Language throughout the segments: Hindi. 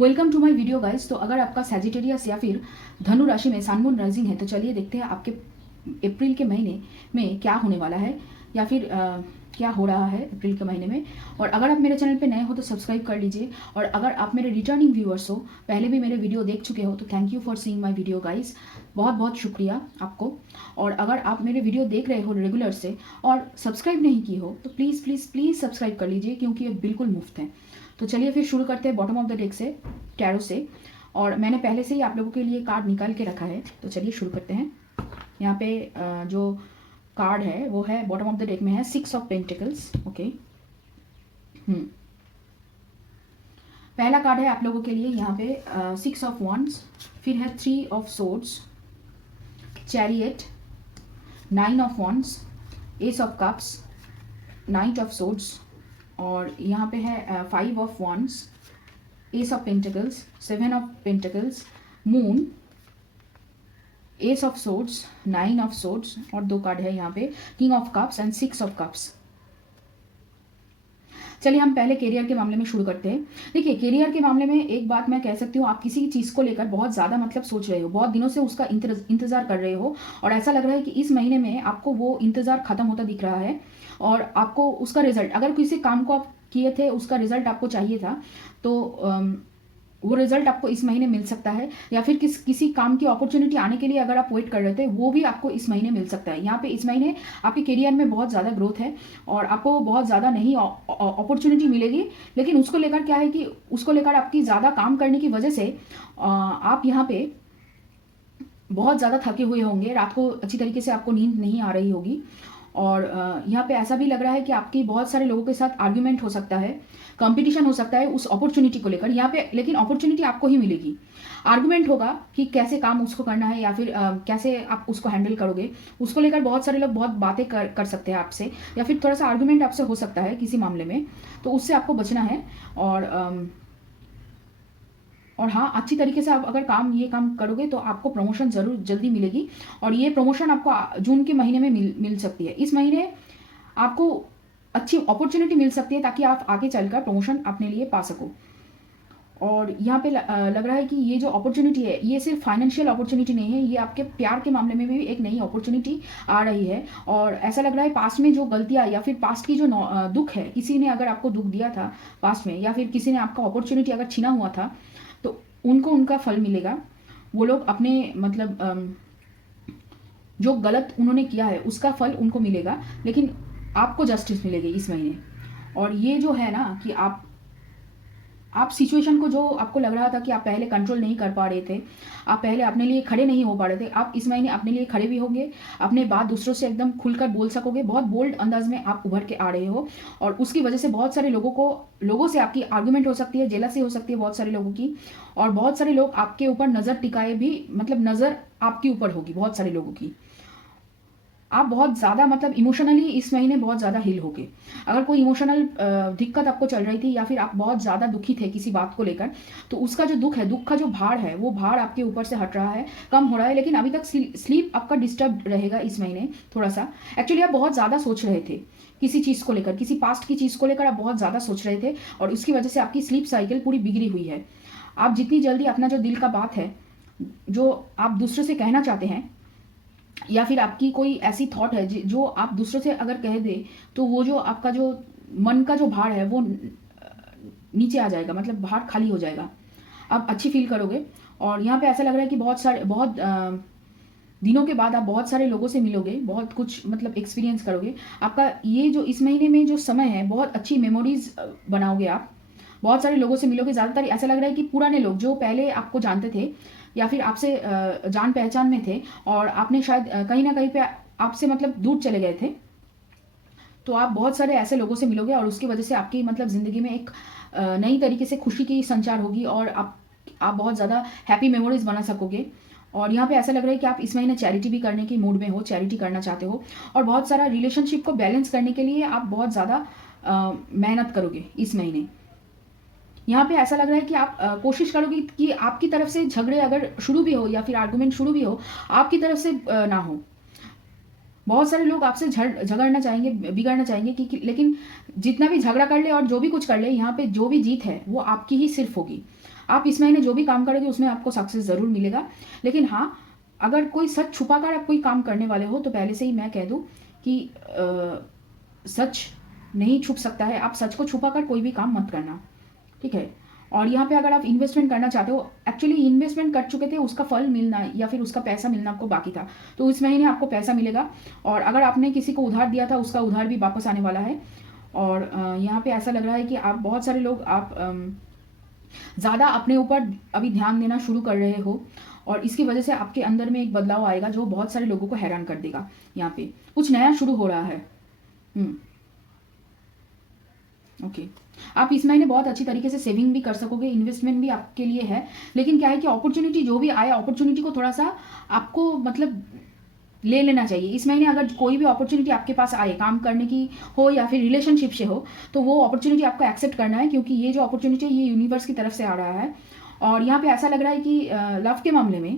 Welcome to my video guys. तो अगर आपका सैजिटेरियस या फिर धनु राशि में सन मून राइजिंग है तो चलिए देखते हैं आपके अप्रैल के महीने में क्या होने वाला है या फिर क्या हो रहा है अप्रैल के महीने में। और अगर आप मेरे चैनल पे नए हो तो सब्सक्राइब कर लीजिए, और अगर आप मेरे रिटर्निंग व्यूअर्स हो, पहले भी मेरे वीडियो देख चुके हो, तो thank you for seeing my video guys, बहुत बहुत शुक्रिया आपको। और अगर आप मेरे वीडियो देख रहे हो रेगुलर से और सब्सक्राइब नहीं की हो तो प्लीज़ प्लीज़ प्लीज़ सब्सक्राइब कर लीजिए, क्योंकि ये बिल्कुल मुफ्त है। तो चलिए फिर शुरू करते हैं बॉटम ऑफ द डेक से, टैरो से। और मैंने पहले से ही आप लोगों के लिए कार्ड निकाल के रखा है, तो चलिए शुरू करते हैं। यहाँ पे जो कार्ड है वो है बॉटम ऑफ द डेक में है 6 ऑफ पेंटिकल्स। ओके, पहला कार्ड है आप लोगों के लिए यहाँ पे 6 ऑफ वॉन्ड्स, फिर है 3 of swords, chariot, 9 of wands, S of cups, night of swords, और यहाँ पे है 5 of wands, S of pentacles, 7 of pentacles, moon, S of swords, 9 of swords, और 2 कार्ड है यहाँ पे king of cups and 6 of cups. चलिए हम पहले कैरियर के मामले में शुरू करते हैं। देखिए, कैरियर के मामले में एक बात मैं कह सकती हूँ, आप किसी चीज़ को लेकर बहुत ज़्यादा मतलब सोच रहे हो, बहुत दिनों से उसका इंतज़ार कर रहे हो, और ऐसा लग रहा है कि इस महीने में आपको वो इंतज़ार खत्म होता दिख रहा है, और आपको उसका रिजल्ट, अगर किसी काम को आप किए थे उसका रिजल्ट आपको चाहिए था, तो वो रिजल्ट आपको इस महीने मिल सकता है, या फिर किसी काम की अपॉर्चुनिटी आने के लिए अगर आप वेट कर रहे थे वो भी आपको इस महीने मिल सकता है। यहाँ पे इस महीने आपके करियर में बहुत ज़्यादा ग्रोथ है और आपको बहुत ज़्यादा नई अपॉर्चुनिटी मिलेगी, लेकिन उसको लेकर क्या है कि उसको लेकर आपकी ज़्यादा काम करने की वजह से आप यहाँ पे बहुत ज़्यादा थके हुए होंगे, रात को अच्छी तरीके से आपको नींद नहीं आ रही होगी, और यहाँ पे ऐसा भी लग रहा है कि आपकी बहुत सारे लोगों के साथ आर्ग्यूमेंट हो सकता है, कंपटीशन हो सकता है उस अपॉर्चुनिटी को लेकर यहाँ पे, लेकिन अपॉर्चुनिटी आपको ही मिलेगी। आर्ग्यूमेंट होगा कि कैसे काम उसको करना है, या फिर कैसे आप उसको हैंडल करोगे, उसको लेकर बहुत सारे लोग बहुत बातें कर सकते हैं आपसे, या फिर थोड़ा सा आर्ग्यूमेंट आपसे हो सकता है किसी मामले में, तो उससे आपको बचना है। और हाँ, अच्छी तरीके से आप अगर ये काम करोगे तो आपको प्रमोशन ज़रूर जल्दी मिलेगी, और ये प्रमोशन आपको जून के महीने में मिल सकती है। इस महीने आपको अच्छी अपॉर्चुनिटी मिल सकती है ताकि आप आगे चलकर प्रमोशन अपने लिए पा सको। और यहाँ पे लग रहा है कि ये जो अपॉर्चुनिटी है ये सिर्फ फाइनेंशियल अपॉर्चुनिटी नहीं है, ये आपके प्यार के मामले में भी एक नई अपॉर्चुनिटी आ रही है। और ऐसा लग रहा है पास्ट में जो गलतियाँ या फिर पास्ट की जो दुख है, किसी ने अगर आपको दुख दिया था पास्ट में, या फिर किसी ने आपका अपॉर्चुनिटी अगर छीना हुआ था, तो उनको उनका फल मिलेगा। वो लोग अपने मतलब जो गलत उन्होंने किया है उसका फल उनको मिलेगा, लेकिन आपको जस्टिस मिलेगी इस महीने। और ये जो है ना कि आप सिचुएशन को, जो आपको लग रहा था कि आप पहले कंट्रोल नहीं कर पा रहे थे, आप पहले अपने लिए खड़े नहीं हो पा रहे थे, आप इस महीने अपने लिए खड़े भी होंगे, अपने बात दूसरों से एकदम खुलकर बोल सकोगे, बहुत बोल्ड अंदाज में आप उभर के आ रहे हो। और उसकी वजह से बहुत सारे लोगों से आपकी आर्गुमेंट हो सकती है, जेलसी हो सकती है बहुत सारे लोगों की, और बहुत सारे लोग आपके ऊपर नज़र टिकाए भी, मतलब नज़र आपके ऊपर होगी बहुत सारे लोगों की। आप बहुत ज़्यादा मतलब इमोशनली इस महीने बहुत ज़्यादा हील होगे। अगर कोई इमोशनल दिक्कत आपको चल रही थी, या फिर आप बहुत ज़्यादा दुखी थे किसी बात को लेकर, तो उसका जो दुख है, दुख का जो भार है, वो भार आपके ऊपर से हट रहा है, कम हो रहा है। लेकिन अभी तक स्लीप आपका डिस्टर्ब रहेगा इस महीने थोड़ा सा। एक्चुअली आप बहुत ज़्यादा सोच रहे थे किसी चीज़ को लेकर, किसी पास्ट की चीज़ को लेकर आप बहुत ज़्यादा सोच रहे थे, और उसकी वजह से आपकी स्लीप साइकिल पूरी बिगड़ी हुई है। आप जितनी जल्दी अपना जो दिल का बात है, जो आप दूसरे से कहना चाहते हैं, या फिर आपकी कोई ऐसी थॉट है जो आप दूसरों से अगर कह दे, तो वो जो आपका जो मन का जो भार है वो नीचे आ जाएगा, मतलब भार खाली हो जाएगा, आप अच्छी फील करोगे। और यहाँ पे ऐसा लग रहा है कि बहुत दिनों के बाद आप बहुत सारे लोगों से मिलोगे, बहुत कुछ मतलब एक्सपीरियंस करोगे। आपका ये जो इस महीने में जो समय है, बहुत अच्छी मेमोरीज बनाओगे आप, बहुत सारे लोगों से मिलोगे। ज़्यादातर ऐसा लग रहा है कि पुराने लोग जो पहले आपको जानते थे या फिर आपसे जान पहचान में थे, और आपने शायद कहीं ना कहीं पे आपसे मतलब दूर चले गए थे, तो आप बहुत सारे ऐसे लोगों से मिलोगे, और उसकी वजह से आपकी मतलब ज़िंदगी में एक नई तरीके से खुशी की संचार होगी, और आप बहुत ज़्यादा हैप्पी मेमोरीज बना सकोगे। और यहाँ पे ऐसा लग रहा है कि आप इस महीने चैरिटी भी करने की मूड में हो, चैरिटी करना चाहते हो, और बहुत सारा रिलेशनशिप को बैलेंस करने के लिए आप बहुत ज़्यादा मेहनत करोगे इस महीने। यहाँ पे ऐसा लग रहा है कि आप कोशिश करोगे कि आपकी तरफ से झगड़े अगर शुरू भी हो, या फिर आर्गुमेंट शुरू भी हो, आपकी तरफ से ना हो। बहुत सारे लोग आपसे झगड़ना चाहेंगे, बिगड़ना चाहेंगे, कि लेकिन जितना भी झगड़ा कर ले और जो भी कुछ कर ले, यहाँ पे जो भी जीत है वो आपकी ही सिर्फ होगी। आप इस महीने जो भी काम करोगे उसमें आपको सक्सेस ज़रूर मिलेगा। लेकिन हाँ, अगर कोई सच छुपाकर आप कोई काम करने वाले हो तो पहले से ही मैं कह दूँ कि सच नहीं छुप सकता है। आप सच को छुपाकर कोई भी काम मत करना, ठीक है। और यहाँ पे अगर आप इन्वेस्टमेंट करना चाहते हो, एक्चुअली इन्वेस्टमेंट कर चुके थे, उसका फल मिलना या फिर उसका पैसा मिलना आपको बाकी था, तो इस महीने आपको पैसा मिलेगा। और अगर आपने किसी को उधार दिया था उसका उधार भी वापस आने वाला है। और यहाँ पे ऐसा लग रहा है कि आप बहुत सारे लोग आप ज़्यादा अपने ऊपर अभी ध्यान देना शुरू कर रहे हो और इसकी वजह से आपके अंदर में एक बदलाव आएगा जो बहुत सारे लोगों को हैरान कर देगा। यहाँ पे कुछ नया शुरू हो रहा है। ओके, आप इस महीने बहुत अच्छी तरीके से सेविंग भी कर सकोगे, इन्वेस्टमेंट भी आपके लिए है। लेकिन क्या है कि अपॉर्चुनिटी जो भी आए, अपॉर्चुनिटी को थोड़ा सा आपको मतलब ले लेना चाहिए। इस महीने अगर कोई भी अपॉर्चुनिटी आपके पास आए, काम करने की हो या फिर रिलेशनशिप से हो, तो वो अपॉर्चुनिटी आपको एक्सेप्ट करना है, क्योंकि ये जो अपॉर्चुनिटी है ये यूनिवर्स की तरफ से आ रहा है। और यहाँ पे ऐसा लग रहा है कि लव के मामले में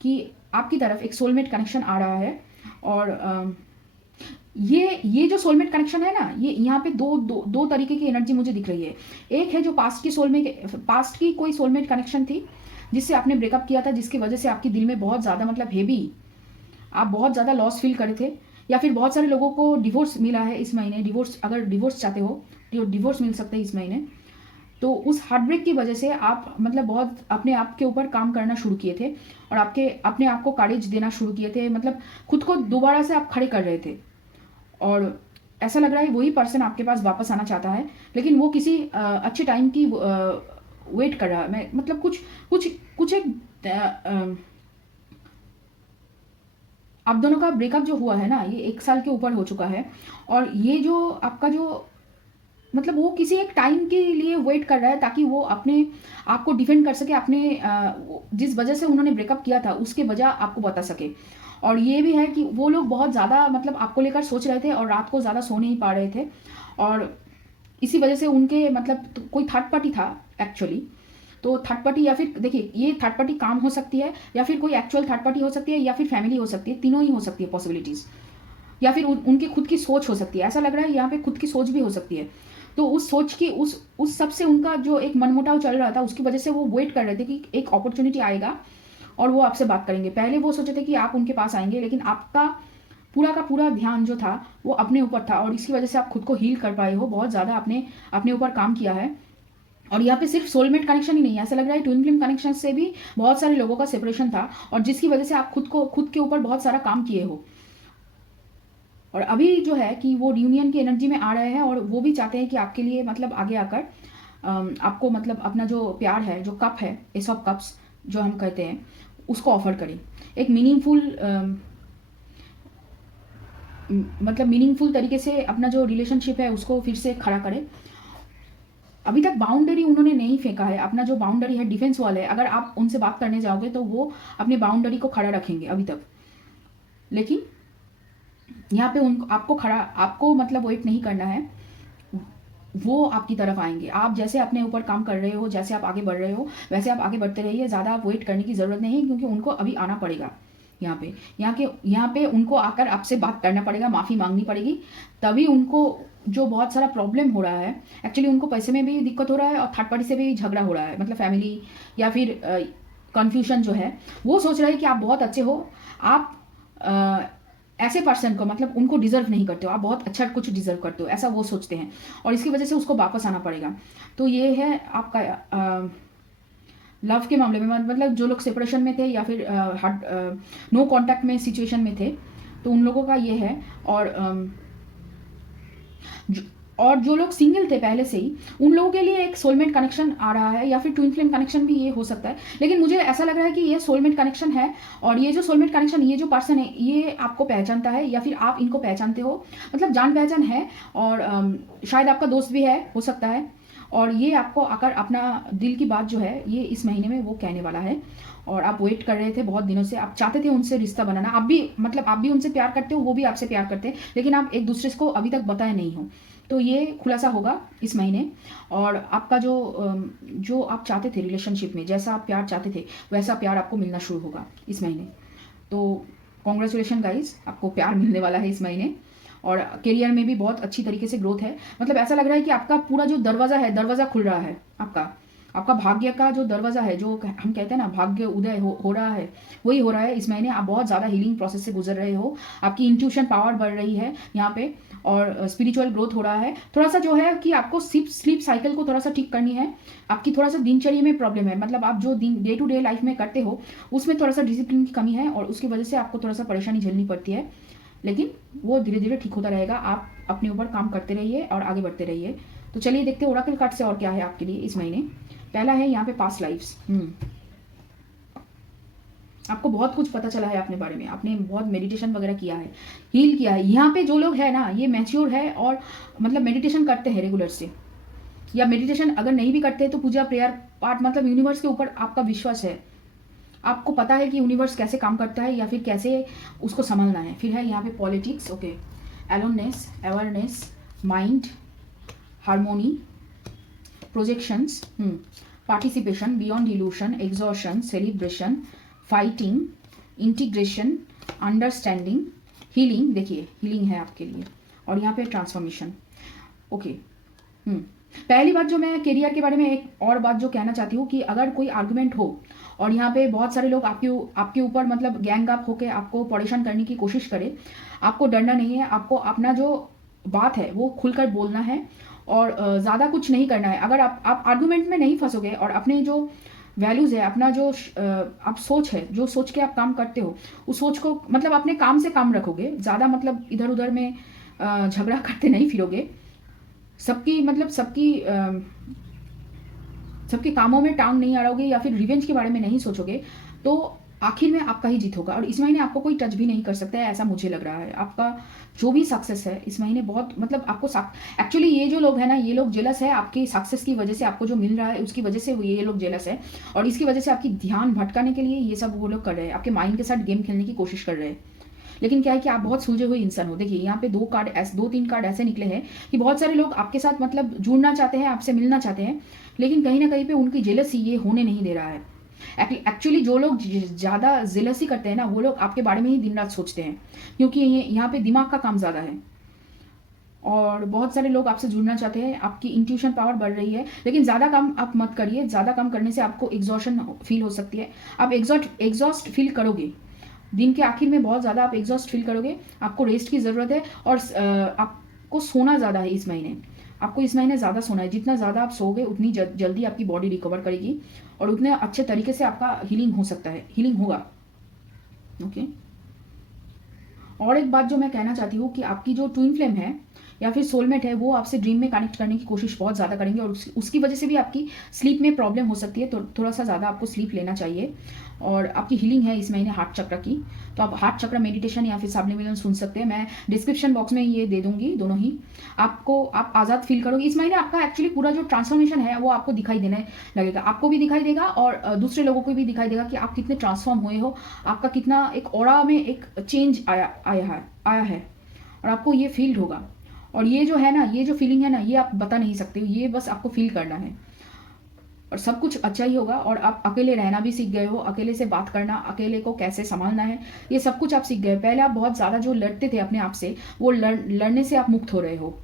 कि आपकी तरफ एक सोलमेट कनेक्शन आ रहा है। और ये जो सोलमेट कनेक्शन है ना, ये यहाँ पे दो तरीके की एनर्जी मुझे दिख रही है। एक है जो पास्ट की कोई सोलमेट कनेक्शन थी जिससे आपने ब्रेकअप किया था, जिसकी वजह से आपके दिल में बहुत ज़्यादा मतलब हेवी, आप बहुत ज़्यादा लॉस फील करे थे। या फिर बहुत सारे लोगों को डिवोर्स मिला है इस महीने। अगर डिवोर्स चाहते हो तो डिवोर्स मिल सकते हैं इस महीने। तो उस हार्ट ब्रेक की वजह से आप मतलब बहुत अपने आप के ऊपर काम करना शुरू किए थे और अपने आप को करेज देना शुरू किए थे, मतलब खुद को दोबारा से आप खड़े कर रहे थे। और ऐसा लग रहा है वही पर्सन आपके पास वापस आना चाहता है, लेकिन वो किसी अच्छे टाइम की वेट कर रहा है। मैं मतलब कुछ एक आप दोनों का ब्रेकअप जो हुआ है ना, ये 1 साल के ऊपर हो चुका है। और ये जो आपका जो मतलब वो किसी एक टाइम के लिए वेट कर रहा है ताकि वो अपने आप को डिफेंड कर सके, अपने जिस वजह से उन्होंने ब्रेकअप किया था उसके वजह आपको बता सके। और ये भी है कि वो लोग बहुत ज़्यादा मतलब आपको लेकर सोच रहे थे और रात को ज़्यादा सो नहीं पा रहे थे, और इसी वजह से उनके मतलब तो कोई थर्ड पार्टी था एक्चुअली। तो थर्ड पार्टी, या फिर देखिए ये थर्ड पार्टी काम हो सकती है, या फिर कोई एक्चुअल थर्ड पार्टी हो सकती है, या फिर फैमिली हो सकती है, तीनों ही हो सकती है पॉसिबिलिटीज़। या फिर उनकी खुद की सोच हो सकती है। ऐसा लग रहा है यहाँ पे खुद की सोच भी हो सकती है। तो उस सोच की उस सब से उनका जो एक मनमुटाव चल रहा था उसकी वजह से वो वेट कर रहे थे कि एक अपॉर्चुनिटी आएगा और वो आपसे बात करेंगे। पहले वो सोचे थे कि आप उनके पास आएंगे, लेकिन आपका पूरा का पूरा ध्यान जो था वो अपने ऊपर था और इसकी वजह से आप खुद को हील कर पाए हो, बहुत ज़्यादा अपने ऊपर काम किया है। और यहाँ पे सिर्फ सोलमेट कनेक्शन ही नहीं है, ऐसा लग रहा है ट्विन फ्लेम कनेक्शन से भी बहुत सारे लोगों का सेपरेशन था और जिसकी वजह से आप खुद के ऊपर बहुत सारा काम किए हो। और अभी जो है कि वो रियूनियन की एनर्जी में आ रहे हैं और वो भी चाहते हैं कि आपके लिए मतलब आगे आकर आपको मतलब अपना जो प्यार है, जो कप है, एस ऑफ कप्स जो हम कहते हैं, उसको ऑफर करें। एक मीनिंगफुल तरीके से अपना जो रिलेशनशिप है उसको फिर से खड़ा करें। अभी तक बाउंड्री उन्होंने नहीं फेंका है, अपना जो बाउंड्री है डिफेंस वाल है। अगर आप उनसे बात करने जाओगे तो वो अपनी बाउंड्री को खड़ा रखेंगे अभी तक, लेकिन यहाँ पे आपको मतलब वेट नहीं करना है, वो आपकी तरफ आएंगे। आप जैसे अपने ऊपर काम कर रहे हो, जैसे आप आगे बढ़ रहे हो वैसे आप आगे बढ़ते रहिए। ज़्यादा आप वेट करने की ज़रूरत नहीं है, क्योंकि उनको अभी आना पड़ेगा। यहाँ पे उनको आकर आपसे बात करना पड़ेगा, माफ़ी मांगनी पड़ेगी, तभी उनको जो बहुत सारा प्रॉब्लम हो रहा है, एक्चुअली उनको पैसे में भी दिक्कत हो रहा है और थर्ड पार्टी से भी झगड़ा हो रहा है, मतलब फैमिली या फिर कन्फ्यूजन जो है, वो सोच रहे हैं कि आप बहुत अच्छे हो, आप ऐसे पर्सन को मतलब उनको डिजर्व नहीं करते हो, आप बहुत अच्छा कुछ डिजर्व करते हो, ऐसा वो सोचते हैं और इसकी वजह से उसको वापस आना पड़ेगा। तो ये है आपका लव के मामले में, मतलब जो लोग सेपरेशन में थे या फिर नो कांटेक्ट में सिचुएशन में थे, तो उन लोगों का ये है। और जो लोग सिंगल थे पहले से ही, उन लोगों के लिए एक सोलमेट कनेक्शन आ रहा है, या फिर ट्विन फ्लेम कनेक्शन भी ये हो सकता है। लेकिन मुझे ऐसा लग रहा है कि ये सोलमेट कनेक्शन है और ये जो सोलमेट कनेक्शन, ये जो पर्सन है ये आपको पहचानता है या फिर आप इनको पहचानते हो, मतलब जान पहचान है। और शायद आपका दोस्त भी है, हो सकता है। और ये आपको आकर अपना दिल की बात जो है ये इस महीने में वो कहने वाला है। और आप वेट कर रहे थे बहुत दिनों से, आप चाहते थे उनसे रिश्ता बनाना, आप भी उनसे प्यार करते हो, वो भी आपसे प्यार करते हैं, लेकिन आप एक दूसरे को अभी तक बताए नहीं हो। तो ये खुलासा होगा इस महीने। और आपका जो आप चाहते थे रिलेशनशिप में, जैसा आप प्यार चाहते थे वैसा प्यार आपको मिलना शुरू होगा इस महीने। तो कॉन्ग्रेचुलेशन गाइज, आपको प्यार मिलने वाला है इस महीने। और करियर में भी बहुत अच्छी तरीके से ग्रोथ है, मतलब ऐसा लग रहा है कि आपका पूरा जो दरवाज़ा है, दरवाज़ा खुल रहा है आपका, आपका भाग्य का जो दरवाज़ा है, जो हम कहते हैं ना भाग्य उदय हो रहा है, वही हो रहा है इस महीने। आप बहुत ज़्यादा हीलिंग प्रोसेस से गुजर रहे हो, आपकी इंट्यूशन पावर बढ़ रही है यहाँ पे, और स्पिरिचुअल ग्रोथ हो रहा है। थोड़ा सा जो है कि आपको स्लीप साइकिल को थोड़ा सा ठीक करनी है। आपकी थोड़ा सा दिनचर्या में प्रॉब्लम है, मतलब आप जो दिन डे टू डे लाइफ में करते हो उसमें थोड़ा सा डिसिप्लिन की कमी है, और उसकी वजह से आपको थोड़ा सा परेशानी झेलनी पड़ती है, लेकिन वो धीरे धीरे ठीक होता रहेगा। आप अपने ऊपर काम करते रहिए और आगे बढ़ते रहिए। तो चलिए देखते हैं ओरेकल कार्ड से और क्या है आपके लिए इस महीने। पहला है यहाँ पे पास्ट लाइफ्स। आपको बहुत कुछ पता चला है अपने बारे में, आपने बहुत मेडिटेशन वगैरह किया है, हील किया है। यहाँ पे जो लोग है ना, ये मैच्योर है और मतलब मेडिटेशन करते हैं रेगुलर से, या मेडिटेशन अगर नहीं भी करते तो पूजा प्रेयर पाठ, मतलब यूनिवर्स के ऊपर आपका विश्वास है, आपको पता है कि यूनिवर्स कैसे काम करता है या फिर कैसे उसको संभालना है। फिर है यहाँ पे politics, okay, aloneness, awareness, mind, harmony, projections, participation, beyond illusion, exhaustion, celebration, fighting, integration, understanding, healing. देखिए हीलिंग है आपके लिए, और यहाँ पे ट्रांसफॉर्मेशन, ओके। पहली बात जो मैं करियर के बारे में एक और बात जो कहना चाहती हूँ कि अगर कोई आर्गुमेंट हो और यहाँ पे बहुत सारे लोग आपके ऊपर मतलब गैंग अप होकर आपको परेशान करने की कोशिश करे, आपको डरना नहीं है। आपको अपना जो बात है वो खुलकर बोलना है, और ज़्यादा कुछ नहीं करना है। अगर आप आर्गुमेंट में नहीं फंसोगे और अपने जो वैल्यूज़ है, अपना जो आप सोच है, जो सोच के आप काम करते हो, उस सोच को मतलब अपने काम से काम रखोगे, ज़्यादा मतलब इधर उधर में झगड़ा करते नहीं फिरोगे, सबके कामों में टांग नहीं अड़ाओगे या फिर रिवेंज के बारे में नहीं सोचोगे, तो आखिर में आपका ही जीत होगा। और इस महीने आपको कोई टच भी नहीं कर सकता है, ऐसा मुझे लग रहा है। आपका जो भी सक्सेस है इस महीने बहुत मतलब आपको एक्चुअली ये जो लोग हैं ना, ये लोग जेलस है आपकी सक्सेस की वजह से, आपको जो मिल रहा है उसकी वजह से ये लोग जेलस है, और इसकी वजह से आपकी ध्यान भटकाने के लिए ये सब वो लोग कर रहे हैं, आपके माइंड के साथ गेम खेलने की कोशिश कर रहे हैं। लेकिन क्या है कि आप बहुत सुलझे हुए इंसान हो। देखिए यहाँ पे दो तीन कार्ड ऐसे निकले हैं कि बहुत सारे लोग आपके साथ मतलब जुड़ना चाहते हैं, आपसे मिलना चाहते हैं, लेकिन कहीं ना कहीं पे उनकी जेलसी ये होने नहीं दे रहा है। एक्चुअली जो लोग ज़्यादा जेलसी करते हैं ना, वो लोग आपके बारे में ही दिन रात सोचते हैं, क्योंकि यहाँ पे दिमाग का काम ज़्यादा है, और बहुत सारे लोग आपसे जुड़ना चाहते हैं। आपकी इंट्यूशन पावर बढ़ रही है, लेकिन ज़्यादा काम आप मत करिए। ज़्यादा काम करने से आपको एग्जॉशन फील हो सकती है, आप एग्जॉस्ट फील करोगे दिन के आखिर में, बहुत ज़्यादा आप एग्जॉस्ट फील करोगे। आपको रेस्ट की ज़रूरत है, और आपको सोना ज़्यादा है इस महीने। आपको इस महीने ज़्यादा सोना है, जितना ज़्यादा आप सोओगे उतनी जल्दी आपकी बॉडी रिकवर करेगी, और उतने अच्छे तरीके से आपका हीलिंग हो सकता है, हीलिंग होगा, ओके। और एक बात जो मैं कहना चाहती हूँ कि आपकी जो ट्विन फ्लेम है या फिर सोलमेट है, वो आपसे ड्रीम में कनेक्ट करने की कोशिश बहुत ज़्यादा करेंगे, और उसकी वजह से भी आपकी स्लीप में प्रॉब्लम हो सकती है, तो थोड़ा सा ज़्यादा आपको स्लीप लेना चाहिए। और आपकी हीलिंग है इस महीने हार्ट चक्र की, तो आप हार्ट चक्र मेडिटेशन या फिर साबलीमिलन सुन सकते हैं। मैं डिस्क्रिप्शन बॉक्स में ये दे दूंगी, दोनों ही। आप आज़ाद फील करोगे इस महीने। आपका एक्चुअली पूरा जो ट्रांसफॉर्मेशन है वो आपको दिखाई देने लगेगा, आपको भी दिखाई देगा और दूसरे लोगों को भी दिखाई देगा कि आप कितने ट्रांसफॉर्म हुए हो, आपका कितना एक ऑरा में एक चेंज आया है, और आपको ये फील होगा। और ये जो है ना, ये जो फीलिंग है ना, ये आप बता नहीं सकते हो, ये बस आपको फील करना है, और सब कुछ अच्छा ही होगा। और आप अकेले रहना भी सीख गए हो, अकेले से बात करना, अकेले को कैसे संभालना है, ये सब कुछ आप सीख गए। पहले आप बहुत ज़्यादा जो लड़ते थे अपने आप से, वो लड़ने से आप मुक्त हो रहे हो।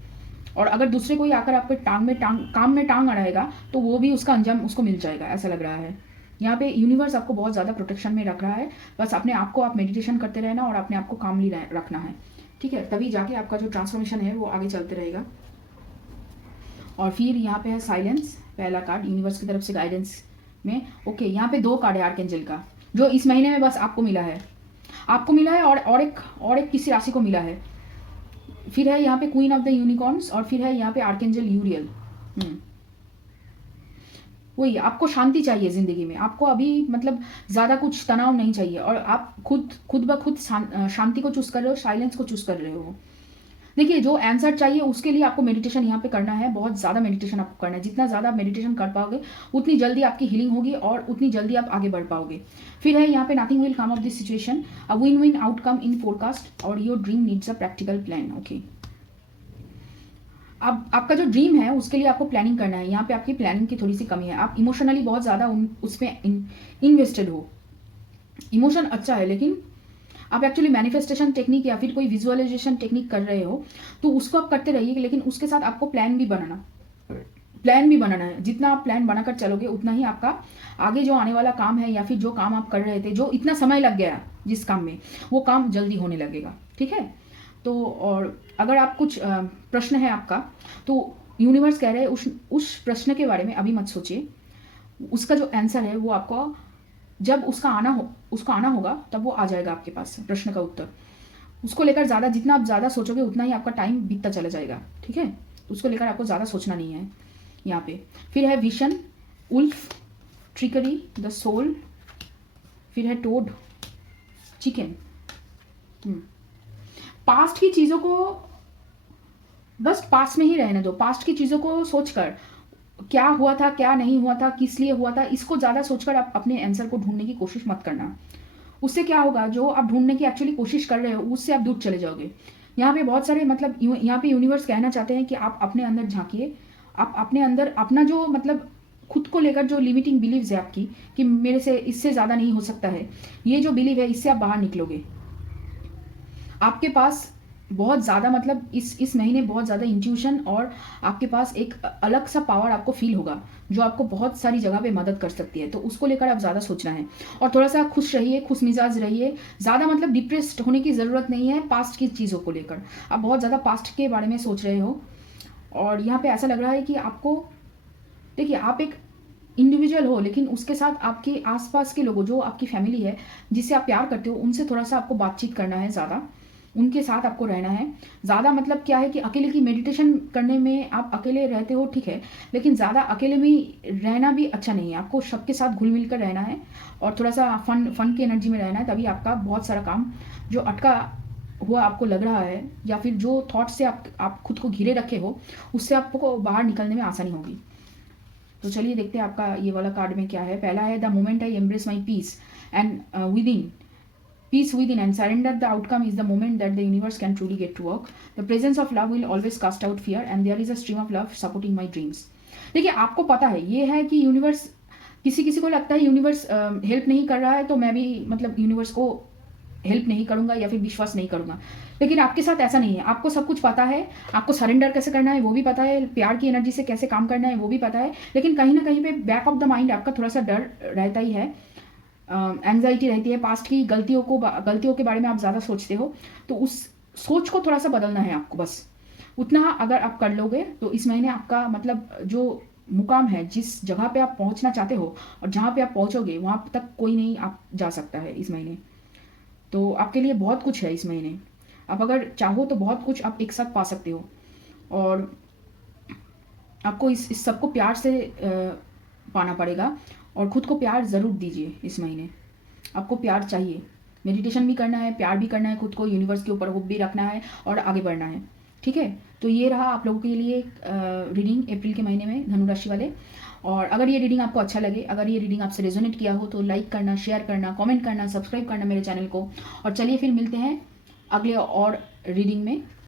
और अगर दूसरे कोई आकर आपके काम में टांग अड़ाएगा तो वो भी उसका अंजाम उसको मिल जाएगा, ऐसा लग रहा है। यहाँ पे यूनिवर्स आपको बहुत ज़्यादा प्रोटेक्शन में रख रहा है, बस अपने आप को आप मेडिटेशन करते रहना और अपने आप को कामली रखना है, ठीक है, तभी जाके आपका जो ट्रांसफॉर्मेशन है वो आगे चलते रहेगा। और फिर यहाँ पे है साइलेंस, पहला कार्ड यूनिवर्स की तरफ से गाइडेंस में, ओके। यहाँ पे 2 कार्ड है आर्कएंजल का, जो इस महीने में बस आपको मिला है, और एक किसी राशि को मिला है। फिर है यहाँ पे क्वीन ऑफ द यूनिकॉर्न्स, और फिर है यहाँ पे आर्कएंजल यूरियल। वही, आपको शांति चाहिए जिंदगी में, आपको अभी मतलब ज़्यादा कुछ तनाव नहीं चाहिए, और आप खुद ब खुद शांति को चूज कर रहे हो, साइलेंस को चूज कर रहे हो। देखिए जो आंसर चाहिए उसके लिए आपको मेडिटेशन यहाँ पे करना है, बहुत ज़्यादा मेडिटेशन आपको करना है। जितना ज़्यादा आप मेडिटेशन कर पाओगे उतनी जल्दी आपकी हीलिंग होगी, और उतनी जल्दी आप आगे बढ़ पाओगे। फिर है यहाँ पे nothing will come of this situation, a win win outcome in forecast, और your dream needs a practical plan, okay. अब आपका जो ड्रीम है उसके लिए आपको प्लानिंग करना है। यहाँ पे आपकी प्लानिंग की थोड़ी सी कमी है, आप इमोशनली बहुत ज़्यादा उसमें इन्वेस्टेड हो। इमोशन अच्छा है, लेकिन आप एक्चुअली मैनिफेस्टेशन टेक्निक या फिर कोई विजुअलाइजेशन टेक्निक कर रहे हो तो उसको आप करते रहिए, लेकिन उसके साथ आपको प्लान भी बनाना प्लान भी बनाना है। जितना आप प्लान बनाकर चलोगे उतना ही आपका आगे जो आने वाला काम है या फिर जो काम आप कर रहे थे, जो इतना समय लग गया जिस काम में, वो काम जल्दी होने लगेगा। ठीक है। तो और अगर आप कुछ प्रश्न है आपका, तो यूनिवर्स कह रहे हैं उस प्रश्न के बारे में अभी मत सोचिए। उसका जो आंसर है वो आपको जब उसका आना होगा तब वो आ जाएगा आपके पास, प्रश्न का उत्तर। उसको लेकर ज़्यादा, जितना आप ज़्यादा सोचोगे उतना ही आपका टाइम बीतता चला जाएगा। ठीक है। उसको लेकर आपको ज़्यादा सोचना नहीं है यहाँ पे। फिर है vision, wolf, trickery, the soul, फिर है टोड, चिकन। पास्ट की चीज़ों को बस पास्ट में ही रहने दो। पास्ट की चीज़ों को सोचकर क्या हुआ था, क्या नहीं हुआ था, किस लिए हुआ था, इसको ज़्यादा सोचकर आप अपने आंसर को ढूंढने की कोशिश मत करना। उससे क्या होगा, जो आप ढूंढने की एक्चुअली कोशिश कर रहे हो उससे आप दूर चले जाओगे। यहाँ पे बहुत सारे मतलब यहाँ पे यूनिवर्स कहना चाहते हैं कि आप अपने अंदर झांकिए। आप अपने अंदर अपना जो मतलब खुद को लेकर जो लिमिटिंग बिलीव्स है आपकी कि मेरे से इससे ज़्यादा नहीं हो सकता है, ये जो बिलीव है इससे आप बाहर निकलोगे। आपके पास बहुत ज़्यादा मतलब इस महीने बहुत ज़्यादा इंट्यूशन और आपके पास एक अलग सा पावर आपको फील होगा जो आपको बहुत सारी जगह पे मदद कर सकती है। तो उसको लेकर आप ज़्यादा सोचना है और थोड़ा सा खुश रहिए, खुश मिजाज रहिए। ज़्यादा मतलब डिप्रेस्ड होने की ज़रूरत नहीं है पास्ट की चीज़ों को लेकर। आप बहुत ज़्यादा पास्ट के बारे में सोच रहे हो और यहाँ पे ऐसा लग रहा है कि आपको, देखिए आप एक इंडिविजुअल हो लेकिन उसके साथ आपके आसपास के लोगों, जो आपकी फैमिली है जिससे आप प्यार करते हो, उनसे थोड़ा सा आपको बातचीत करना है, ज़्यादा उनके साथ आपको रहना है। ज़्यादा मतलब क्या है कि अकेले की मेडिटेशन करने में आप अकेले रहते हो ठीक है, लेकिन ज़्यादा अकेले में रहना भी अच्छा नहीं है। आपको सबके साथ घुल मिल कर रहना है और थोड़ा सा फन की एनर्जी में रहना है, तभी आपका बहुत सारा काम जो अटका हुआ आपको लग रहा है या फिर जो थॉट से आप खुद को घिरे रखे हो उससे आपको बाहर निकलने में आसानी होगी। तो चलिए देखते हैं आपका ये वाला कार्ड में क्या है। पहला है the moment I embrace my peace and within, peace within and surrender the outcome is the moment that the universe can truly get to work. The presence of love will always cast out fear and there is a stream of love supporting my dreams. देखिए आपको पता है ये है कि यूनिवर्स, किसी किसी को लगता है यूनिवर्स हेल्प नहीं कर रहा है तो मैं भी मतलब यूनिवर्स को हेल्प नहीं करूंगा या फिर विश्वास नहीं करूंगा, लेकिन आपके साथ ऐसा नहीं है। आपको सब कुछ पता है, आपको सरेंडर कैसे करना है वो भी पता है, प्यार की एनर्जी से कैसे काम करना है वो भी पता है, लेकिन कहीं ना कहीं पे बैक ऑफ द माइंड आपका थोड़ा सा डर रहता ही है, एंजाइटी रहती है। पास्ट की गलतियों के बारे में आप ज़्यादा सोचते हो, तो उस सोच को थोड़ा सा बदलना है आपको। बस उतना अगर आप कर लोगे तो इस महीने आपका मतलब जो मुकाम है, जिस जगह पे आप पहुंचना चाहते हो और जहाँ पे आप पहुंचोगे वहाँ तक कोई नहीं आप जा सकता है इस महीने। तो आपके लिए बहुत कुछ है इस महीने। आप अगर चाहो तो बहुत कुछ आप एक साथ पा सकते हो और आपको इस सबको प्यार से पाना पड़ेगा और ख़ुद को प्यार ज़रूर दीजिए इस महीने। आपको प्यार चाहिए, मेडिटेशन भी करना है, प्यार भी करना है, खुद को यूनिवर्स के ऊपर होप भी रखना है और आगे बढ़ना है। ठीक है। तो ये रहा आप लोगों के लिए रीडिंग अप्रैल के महीने में धनु राशि वाले। और अगर ये रीडिंग आपको अच्छा लगे, अगर ये रीडिंग आपसे रेजोनेट किया हो तो लाइक करना, शेयर करना, कमेंट करना, सब्सक्राइब करना मेरे चैनल को। और चलिए फिर मिलते हैं अगले और रीडिंग में।